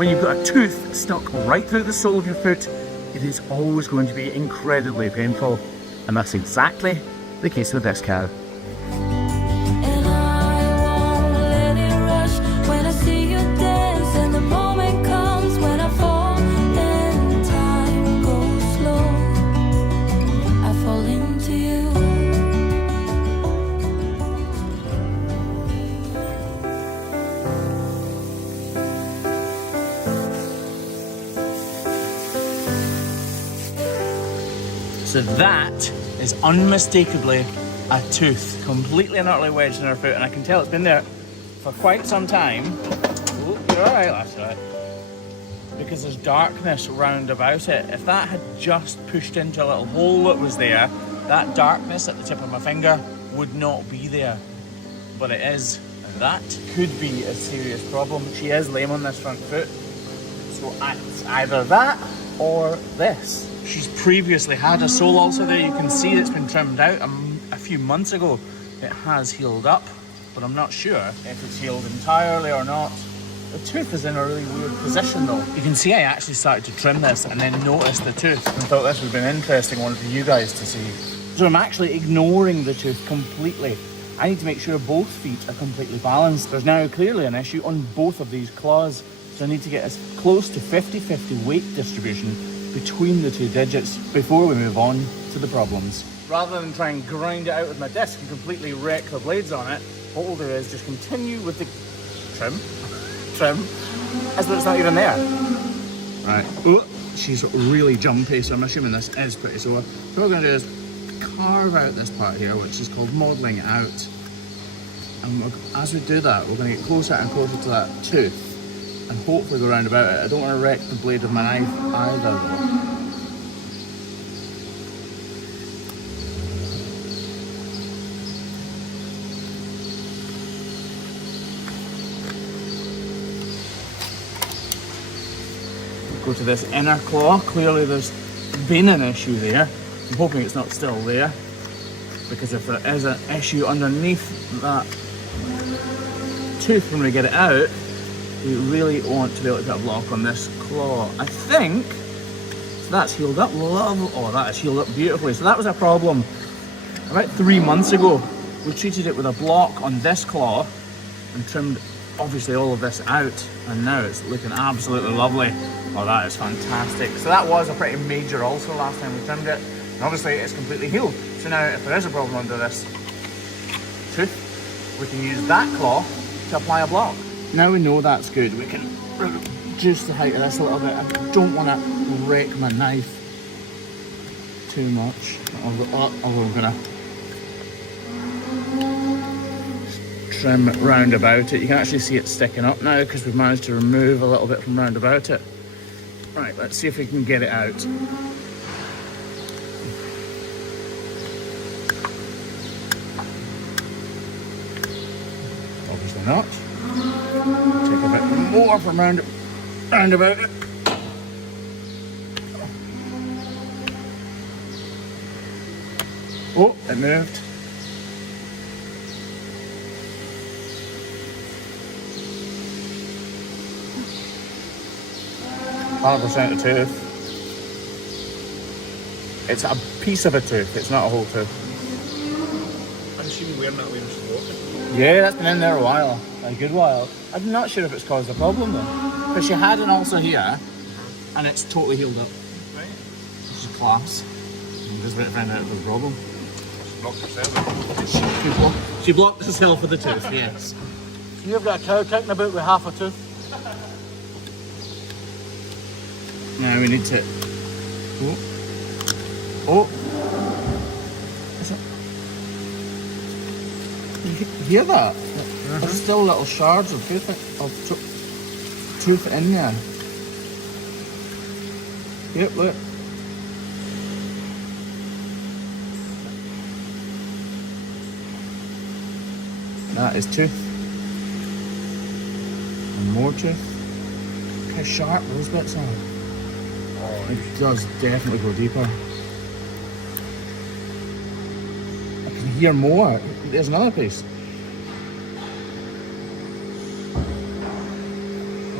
when you've got a tooth stuck right through the sole of your foot, it is always going to be incredibly painful. And that's exactly the case with this cow. And I won't let it rush when I see you dance, and the moment comes when I fall and time goes slow. I fall into you. So that is unmistakably a tooth, completely and utterly wedged in her foot, and I can tell it's been there for quite some time. Oh, you're alright, that's right. Because there's darkness round about it. If that had just pushed into a little hole that was there, that darkness at the tip of my finger would not be there. But it is, and that could be a serious problem. She is lame on this front foot, so it's either that or this. She's previously had a sole ulcer there. You can see it's been trimmed out a few months ago. It has healed up, but I'm not sure if it's healed entirely or not. The tooth is in a really weird position though. You can see I actually started to trim this and then noticed the tooth and thought this would be an interesting one for you guys to see. So I'm actually ignoring the tooth completely. I need to make sure both feet are completely balanced. There's now clearly an issue on both of these claws, so I need to get as close to 50-50 weight distribution between the two digits before we move on to the problems. Rather than try and grind it out with my disc and completely wreck the blades on it, what we'll do is just continue with the trim, as though it's not even there. Right, oh, she's really jumpy, so I'm assuming this is pretty sore. So what we're going to do is carve out this part here, which is called modelling it out. And as we do that, we're going to get closer and closer to that tooth and hopefully go round about it. I don't want to wreck the blade of my knife either though. Go to this inner claw. Clearly there's been an issue there. I'm hoping it's not still there, because if there is an issue underneath that tooth when we get it out, we really want to be able to put a block on this claw. I think, so that's healed up, oh that is healed up beautifully. So that was a problem about 3 months ago. We treated it with a block on this claw and trimmed obviously all of this out, and now it's looking absolutely lovely. Oh, that is fantastic. So that was a pretty major ulcer last time we trimmed it, and obviously it's completely healed. So now if there is a problem under this tooth, we can use that claw to apply a block. Now we know that's good, we can reduce the height of this a little bit. I don't want to wreck my knife too much, although I'm going to trim round about it. You can actually see it sticking up now because we've managed to remove a little bit from round about it. Right, let's see if we can get it out. Obviously not. Take a bit more from round about it. Oh, it moved. %100% a tooth. It's a piece of a tooth, it's not a whole tooth. I'm assuming wearing that when she's walking. Yeah, that's been in there a while, a good while. I'm not sure if it's caused a problem though, because she had an ulcer here, and it's totally healed up. Right. Which is class. I'm just waiting to find out if there's a problem. She blocked herself. She blocked herself with the tooth, yes. You've got a cow kicking about with half a tooth. Now we need to... Oh! Is it? You hear that? There's still little shards of tooth in there. Yep, look. That is tooth. And more tooth. Look how sharp those bits are. Oh, it does definitely go deeper. I can hear more. There's another piece.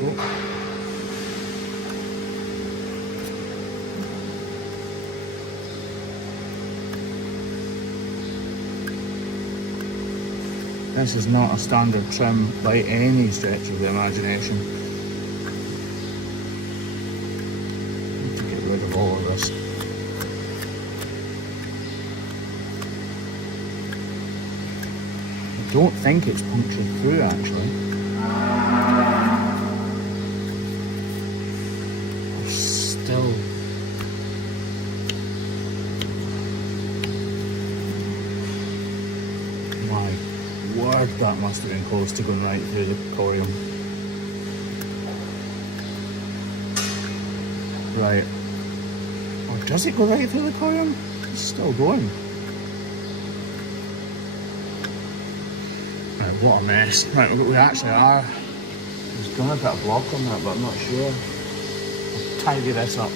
Oh. This is not a standard trim by any stretch of the imagination. I need to get rid of all of this. I don't think it's punctured through actually. There's still... My word, that must have been close to going right through the corium. Right. Or does it go right through the corium? It's still going. Right, what a mess. Right, we actually are. I was going to put a block on that, but I'm not sure. I'll tidy this up.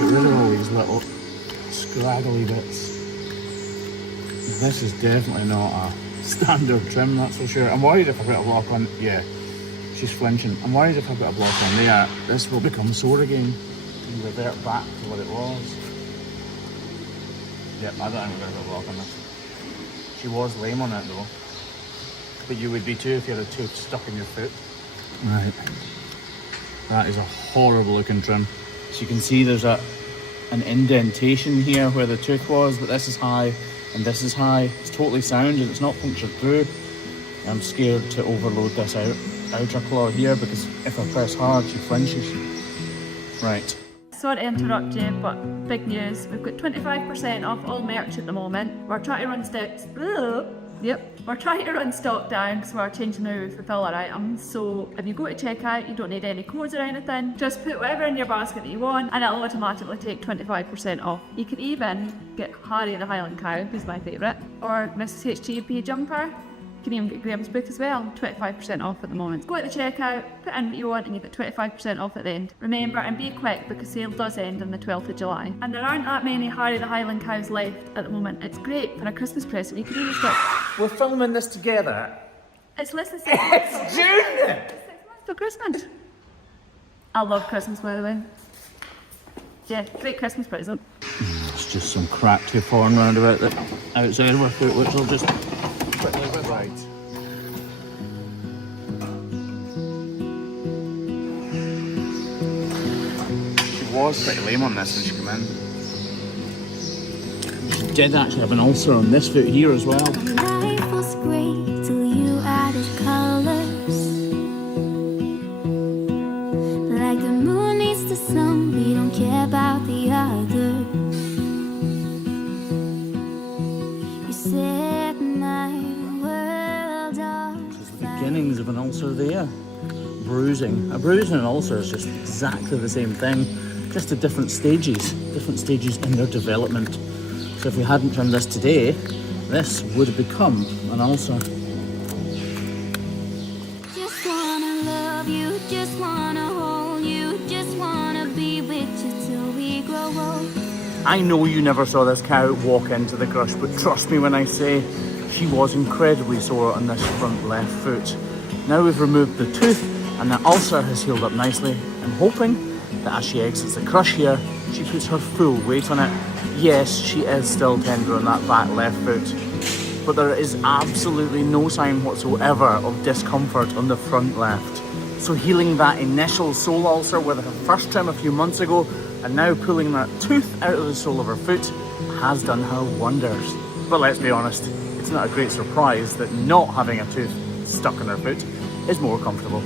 Get rid of all these little scraggly bits. This is definitely not a standard trim, that's for sure. I'm worried if I put a block on, yeah, she's flinching. I'm worried if I put a block on there, this will become sore again and revert back to what it was. Yep, I don't think we're going to put a block on this. She was lame on it though. But you would be too if you had a tooth stuck in your foot. Right. That is a horrible looking trim. So you can see there's an indentation here where the tooth was, but this is high. And this is high. It's totally sound and it's not punctured through. I'm scared to overload this outer claw here because if I press hard, she flinches. Right. Sorry to interrupt you, but big news. We've got 25% off all merch at the moment. We're trying to run We're trying to run stock down because we're changing how we fulfill our items. So if you go to checkout, you don't need any codes or anything. Just put whatever in your basket that you want and it'll automatically take 25% off. You can even get Harry the Highland Cow, who's my favourite, or Mrs. Hoof GP jumper. You can even get Graham's book as well, 25% off at the moment. Go to the checkout, put in what you want and you get 25% off at the end. Remember, and be quick because sale does end on the 12th of July. And there aren't that many Harry the Highland Cows left at the moment. It's great for a Christmas present. You can even start... We're filming this together. It's less than 6 months. It's June! 6 months till Christmas. I love Christmas, by the way. Yeah, great Christmas present. It's just some crap tooth horn round about the outside of our foot, which will just quickly whip right. She was pretty lame on this when she came in. She did actually have an ulcer on this foot here as well. Life was great till you added colors. Like the moon needs the sun, we don't care about the others. You set my world on fire. Beginnings of an ulcer there. Bruising. A bruise and an ulcer is just exactly the same thing, just at different stages in their development. So if we hadn't trimmed this today, this would have become an ulcer. Just wanna love you, just wanna hold you, just wanna be with you till we grow old. I know you never saw this cow walk into the crush, but trust me when I say she was incredibly sore on this front left foot. Now we've removed the tooth and the ulcer has healed up nicely. I'm hoping that as she exits the crush here, she puts her full weight on it. Yes, she is still tender on that back left foot, but there is absolutely no sign whatsoever of discomfort on the front left. So healing that initial sole ulcer with her first trim a few months ago and now pulling that tooth out of the sole of her foot has done her wonders. But let's be honest, it's not a great surprise that not having a tooth stuck in her foot is more comfortable.